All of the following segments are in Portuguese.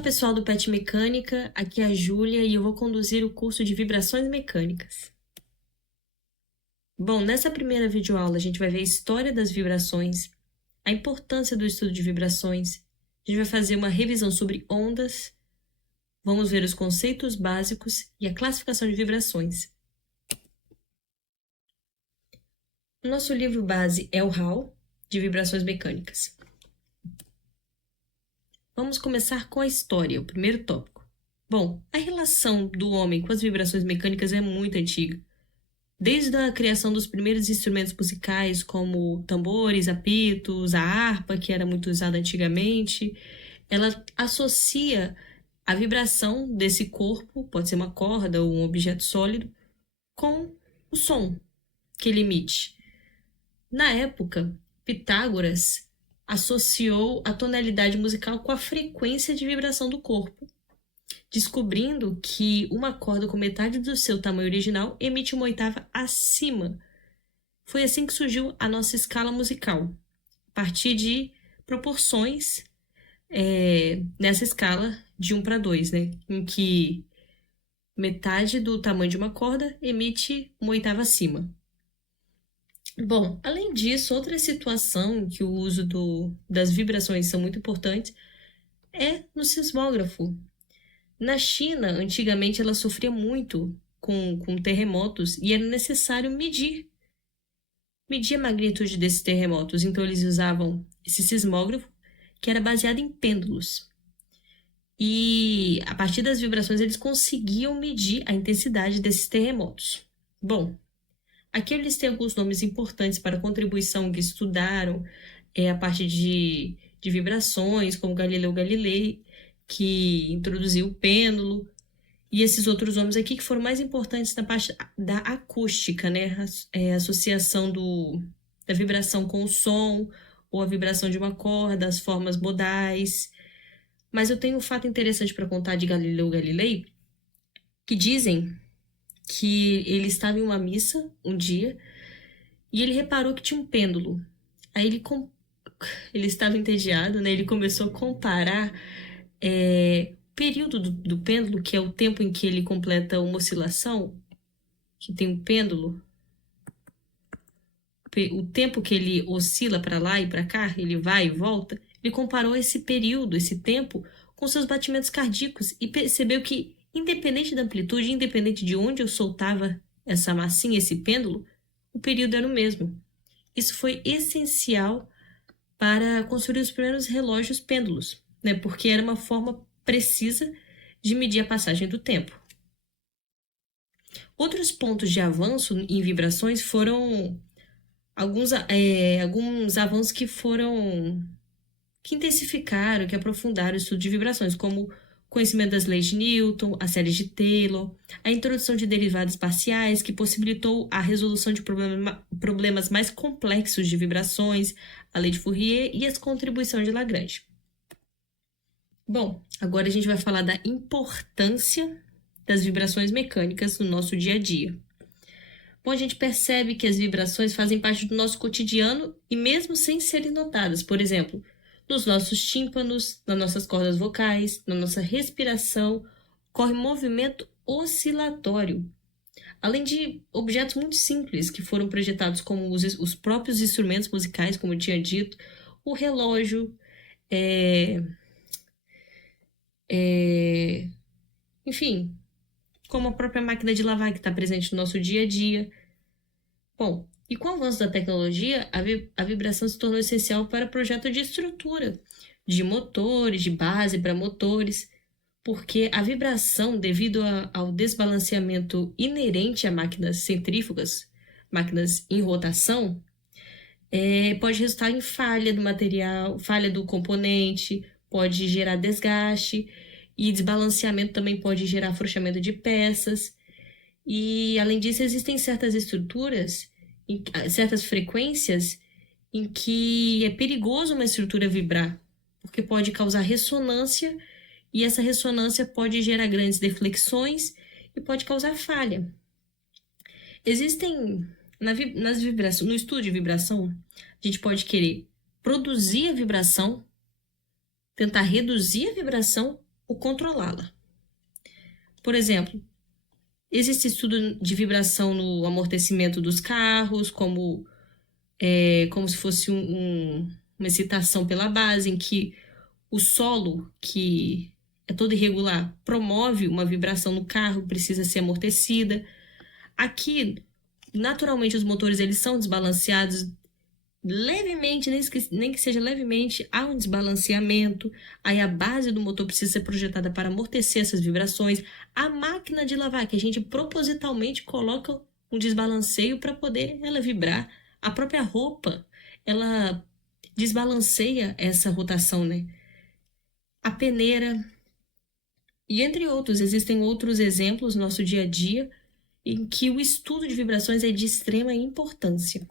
Olá, pessoal do Pet Mecânica, aqui é a Júlia e eu vou conduzir o curso de vibrações mecânicas. Bom, nessa primeira videoaula a gente vai ver a história das vibrações, a importância do estudo de vibrações, a gente vai fazer uma revisão sobre ondas, vamos ver os conceitos básicos e a classificação de vibrações. O nosso livro base é o HAL, de vibrações mecânicas. Vamos começar com a história, o primeiro tópico. Bom, a relação do homem com as vibrações mecânicas é muito antiga. Desde a criação dos primeiros instrumentos musicais, como tambores, apitos, a harpa, que era muito usada antigamente, ela associa a vibração desse corpo, pode ser uma corda ou um objeto sólido, com o som que ele emite. Na época, Pitágoras associou a tonalidade musical com a frequência de vibração do corpo, descobrindo que uma corda com metade do seu tamanho original emite uma oitava acima. Foi assim que surgiu a nossa escala musical, a partir de proporções nessa escala de 1 para 2, né? Em que metade do tamanho de uma corda emite uma oitava acima. Bom, além disso, outra situação em que o uso das vibrações são muito importantes é no sismógrafo. Na China, antigamente, ela sofria muito com terremotos e era necessário medir a magnitude desses terremotos. Então, eles usavam esse sismógrafo, que era baseado em pêndulos. E, a partir das vibrações, eles conseguiam medir a intensidade desses terremotos. Bom, aqui eu listei alguns nomes importantes para a contribuição que estudaram a parte de vibrações, como Galileu Galilei, que introduziu o pêndulo, e esses outros nomes aqui que foram mais importantes na parte da acústica, né? A associação da vibração com o som, ou a vibração de uma corda, as formas modais. Mas eu tenho um fato interessante para contar de Galileu Galilei, que dizem que ele estava em uma missa um dia e ele reparou que tinha um pêndulo. Aí ele estava entediado, né? Ele começou a comparar o período do pêndulo, que é o tempo em que ele completa uma oscilação, que tem um pêndulo, o tempo que ele oscila para lá e para cá, ele vai e volta, ele comparou esse período, esse tempo, com seus batimentos cardíacos e percebeu que, independente da amplitude, independente de onde eu soltava essa massinha, esse pêndulo, o período era o mesmo. Isso foi essencial para construir os primeiros relógios pêndulos, né? Porque era uma forma precisa de medir a passagem do tempo. Outros pontos de avanço em vibrações foram alguns avanços que intensificaram, que aprofundaram o estudo de vibrações, como o conhecimento das leis de Newton, a série de Taylor, a introdução de derivadas parciais, que possibilitou a resolução de problemas mais complexos de vibrações, a lei de Fourier e as contribuições de Lagrange. Bom, agora a gente vai falar da importância das vibrações mecânicas no nosso dia a dia. Bom, a gente percebe que as vibrações fazem parte do nosso cotidiano e mesmo sem serem notadas, por exemplo, nos nossos tímpanos, nas nossas cordas vocais, na nossa respiração, ocorre movimento oscilatório. Além de objetos muito simples que foram projetados como os próprios instrumentos musicais, como eu tinha dito, o relógio, enfim, como a própria máquina de lavar que está presente no nosso dia a dia. Bom, e com o avanço da tecnologia, a vibração se tornou essencial para o projeto de estrutura, de motores, de base para motores, porque a vibração, devido ao desbalanceamento inerente a máquinas centrífugas, máquinas em rotação, pode resultar em falha do material, falha do componente, pode gerar desgaste, e desbalanceamento também pode gerar afrouxamento de peças. E, além disso, existem certas estruturas, certas frequências em que é perigoso uma estrutura vibrar, porque pode causar ressonância, e essa ressonância pode gerar grandes deflexões e pode causar falha. Existem, nas vibrações, no estudo de vibração, a gente pode querer produzir a vibração, tentar reduzir a vibração ou controlá-la. Por exemplo, existe estudo de vibração no amortecimento dos carros, como se fosse uma excitação pela base, em que o solo, que é todo irregular, promove uma vibração no carro, precisa ser amortecida. Aqui, naturalmente, os motores eles são desbalanceados levemente, nem que seja levemente, há um desbalanceamento. Aí a base do motor precisa ser projetada para amortecer essas vibrações. A máquina de lavar, que a gente propositalmente coloca um desbalanceio para poder ela vibrar. A própria roupa, ela desbalanceia essa rotação, né? A peneira, e entre outros, existem outros exemplos no nosso dia a dia em que o estudo de vibrações é de extrema importância.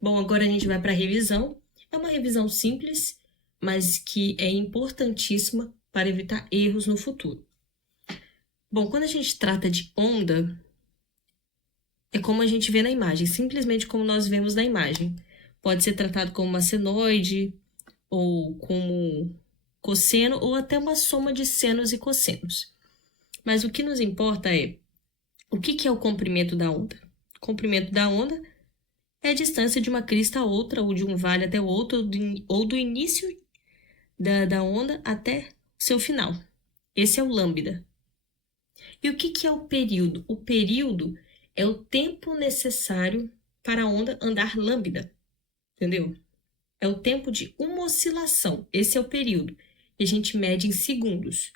Bom, agora a gente vai para a revisão. É uma revisão simples, mas que é importantíssima para evitar erros no futuro. Bom, quando a gente trata de onda, é como a gente vê na imagem, simplesmente como nós vemos na imagem. Pode ser tratado como uma senoide, ou como cosseno, ou até uma soma de senos e cossenos. Mas o que nos importa é o que é o comprimento da onda. O comprimento da onda é a distância de uma crista a outra, ou de um vale até o outro, ou do início da onda até seu final. Esse é o lambda. E o que é o período? O período é o tempo necessário para a onda andar lambda, entendeu? É o tempo de uma oscilação, esse é o período, e a gente mede em segundos.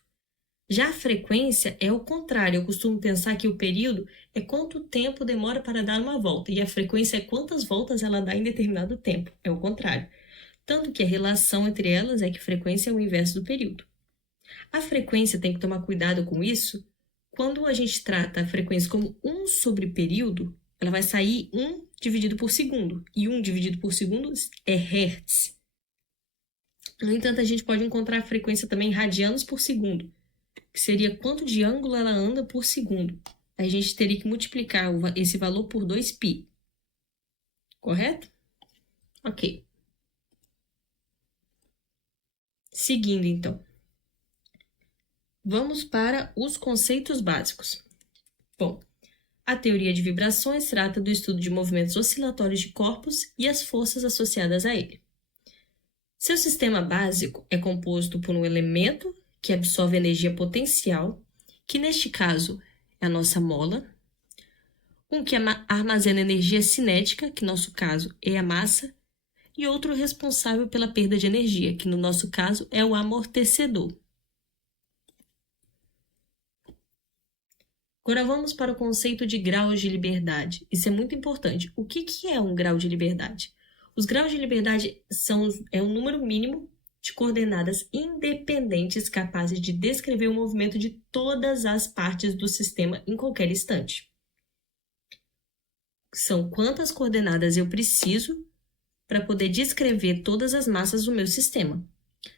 Já a frequência é o contrário, eu costumo pensar que o período é quanto tempo demora para dar uma volta, e a frequência é quantas voltas ela dá em determinado tempo, é o contrário. Tanto que a relação entre elas é que frequência é o inverso do período. A frequência tem que tomar cuidado com isso. Quando a gente trata a frequência como 1 sobre período, ela vai sair 1 dividido por segundo, e 1 dividido por segundo é hertz. No entanto, a gente pode encontrar a frequência também em radianos por segundo, que seria quanto de ângulo ela anda por segundo. Aí a gente teria que multiplicar esse valor por 2π. Correto? Ok. Seguindo, então. Vamos para os conceitos básicos. Bom, a teoria de vibrações trata do estudo de movimentos oscilatórios de corpos e as forças associadas a ele. Seu sistema básico é composto por um elemento que absorve energia potencial, que neste caso é a nossa mola, um que armazena energia cinética, que no nosso caso é a massa, e outro responsável pela perda de energia, que no nosso caso é o amortecedor. Agora vamos para o conceito de graus de liberdade. Isso é muito importante. O que é um grau de liberdade? Os graus de liberdade é um número mínimo de coordenadas independentes capazes de descrever o movimento de todas as partes do sistema em qualquer instante. São quantas coordenadas eu preciso para poder descrever todas as massas do meu sistema.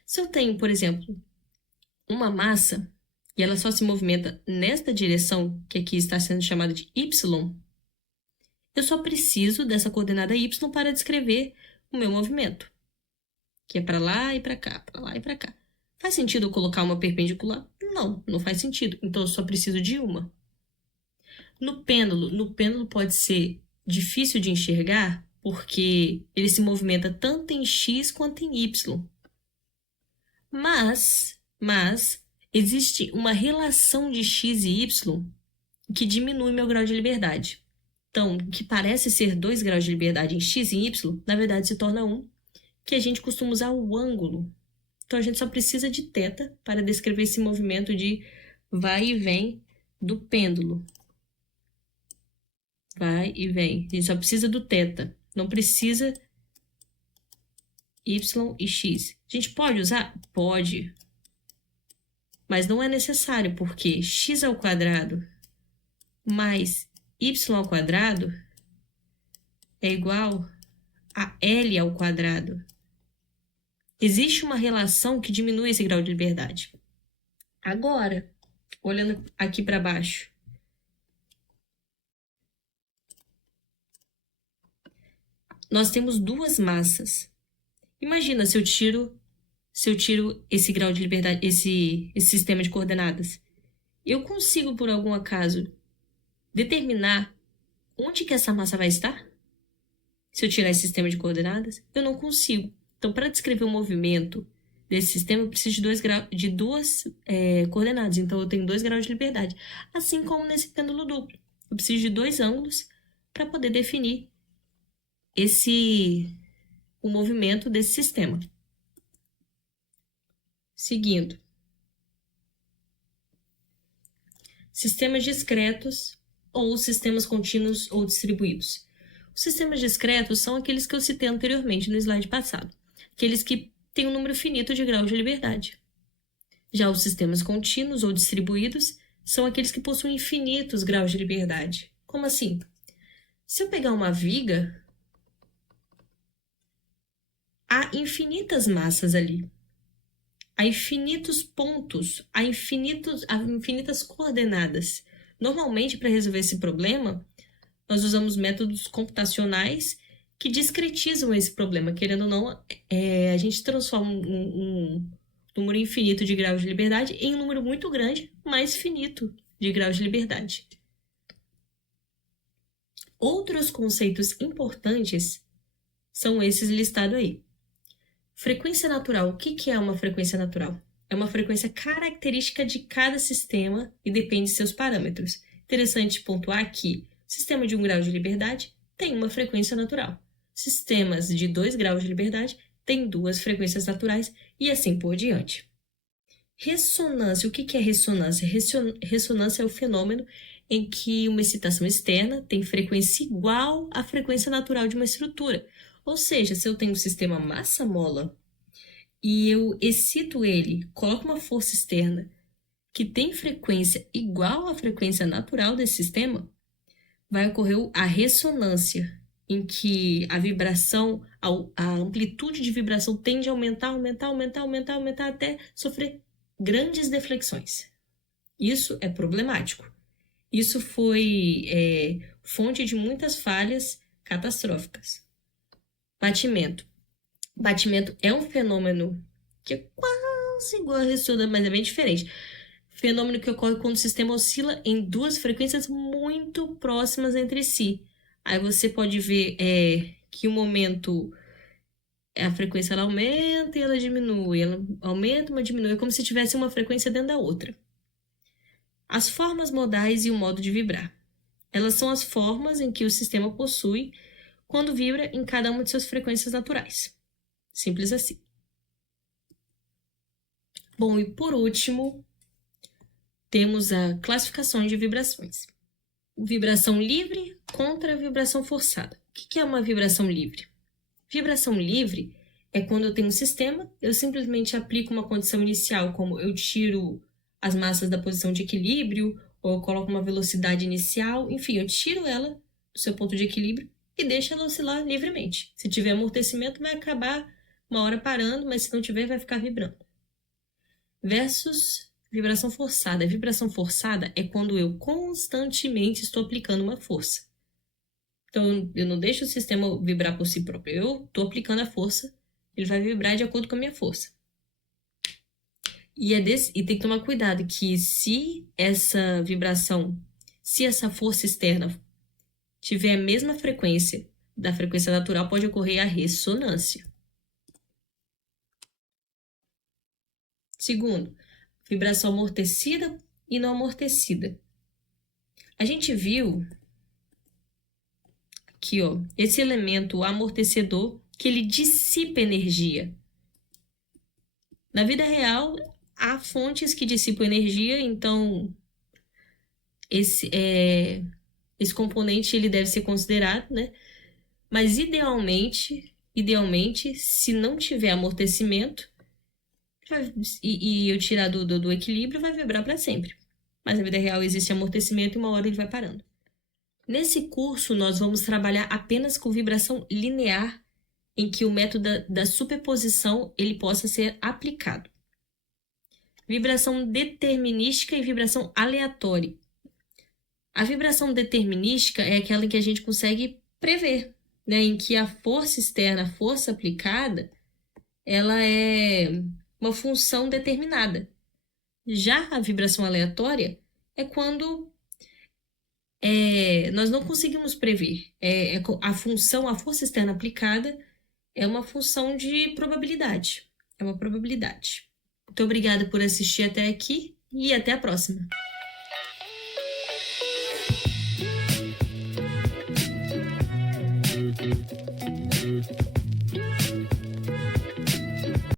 Se eu tenho, por exemplo, uma massa e ela só se movimenta nesta direção, que aqui está sendo chamada de y, eu só preciso dessa coordenada y para descrever o meu movimento, que é para lá e para cá, para lá e para cá. Faz sentido eu colocar uma perpendicular? Não, não faz sentido. Então eu só preciso de uma. No pêndulo pode ser difícil de enxergar porque ele se movimenta tanto em x quanto em y. Mas existe uma relação de x e y que diminui meu grau de liberdade. Então, o que parece ser 2 graus de liberdade em x e y, na verdade se torna 1, que a gente costuma usar o ângulo. Então, a gente só precisa de θ para descrever esse movimento de vai e vem do pêndulo. Vai e vem. A gente só precisa do θ. Não precisa y e x. A gente pode usar? Pode. Mas não é necessário, porque x ao quadrado mais y ao quadrado é igual a L ao quadrado. Existe uma relação que diminui esse grau de liberdade. Agora, olhando aqui para baixo, nós temos duas massas. Imagina se eu tiro se eu tiro esse grau de liberdade, esse sistema de coordenadas? Eu consigo, por algum acaso, determinar onde que essa massa vai estar? Se eu tirar esse sistema de coordenadas? Eu não consigo. Então, para descrever o movimento desse sistema, eu preciso de duas coordenadas. Então, eu tenho 2 graus de liberdade. Assim como nesse pêndulo duplo. Eu preciso de 2 ângulos para poder definir o movimento desse sistema. Seguindo. Sistemas discretos ou sistemas contínuos ou distribuídos. Os sistemas discretos são aqueles que eu citei anteriormente no slide passado. Aqueles que têm um número finito de graus de liberdade. Já os sistemas contínuos ou distribuídos são aqueles que possuem infinitos graus de liberdade. Como assim? Se eu pegar uma viga, há infinitas massas ali. Há infinitos pontos, há infinitas coordenadas. Normalmente, para resolver esse problema, nós usamos métodos computacionais que discretizam esse problema. Querendo ou não, a gente transforma um número infinito de graus de liberdade em um número muito grande, mais finito de graus de liberdade. Outros conceitos importantes são esses listados aí. Frequência natural. O que é uma frequência natural? É uma frequência característica de cada sistema e depende de seus parâmetros. Interessante pontuar que o sistema de 1 grau de liberdade tem uma frequência natural. Sistemas de 2 graus de liberdade têm 2 frequências naturais e assim por diante. Ressonância. O que é ressonância? Ressonância é o fenômeno em que uma excitação externa tem frequência igual à frequência natural de uma estrutura. Ou seja, se eu tenho um sistema massa-mola e eu excito ele, coloco uma força externa que tem frequência igual à frequência natural desse sistema, vai ocorrer a ressonância, em que a vibração, a amplitude de vibração tende a aumentar até sofrer grandes deflexões. Isso é problemático. Isso foi fonte de muitas falhas catastróficas. Batimento. Batimento é um fenômeno que é quase igual a ressonância, mas é bem diferente. Fenômeno que ocorre quando o sistema oscila em 2 frequências muito próximas entre si. Aí você pode ver que um momento a frequência ela aumenta e ela diminui. Ela aumenta, mas diminui. É como se tivesse uma frequência dentro da outra. As formas modais e o modo de vibrar. Elas são as formas em que o sistema possui quando vibra em cada uma de suas frequências naturais. Simples assim. Bom, e por último, temos a classificação de vibrações. Vibração livre contra vibração forçada. O que é uma vibração livre? Vibração livre é quando eu tenho um sistema, eu simplesmente aplico uma condição inicial, como eu tiro as massas da posição de equilíbrio, ou eu coloco uma velocidade inicial, enfim, eu tiro ela do seu ponto de equilíbrio e deixo ela oscilar livremente. Se tiver amortecimento, vai acabar uma hora parando, mas se não tiver, vai ficar vibrando. Versus vibração forçada. A vibração forçada é quando eu constantemente estou aplicando uma força. Então, eu não deixo o sistema vibrar por si próprio. Eu estou aplicando a força, ele vai vibrar de acordo com a minha força. E tem que tomar cuidado que se essa vibração, se essa força externa tiver a mesma frequência da frequência natural, pode ocorrer a ressonância. Segundo, vibração amortecida e não amortecida. A gente viu aqui, esse elemento, o amortecedor, que ele dissipa energia. Na vida real, há fontes que dissipam energia, então esse componente ele deve ser considerado, né? Mas idealmente, se não tiver amortecimento, e eu tirar do equilíbrio, vai vibrar para sempre. Mas na vida real existe amortecimento e uma hora ele vai parando. Nesse curso, nós vamos trabalhar apenas com vibração linear, em que o método da superposição ele possa ser aplicado. Vibração determinística e vibração aleatória. A vibração determinística é aquela em que a gente consegue prever, né? Em que a força externa, a força aplicada, ela é uma função determinada. Já a vibração aleatória é quando nós não conseguimos prever. A força externa aplicada é uma função de probabilidade. É uma probabilidade. Muito obrigada por assistir até aqui e até a próxima.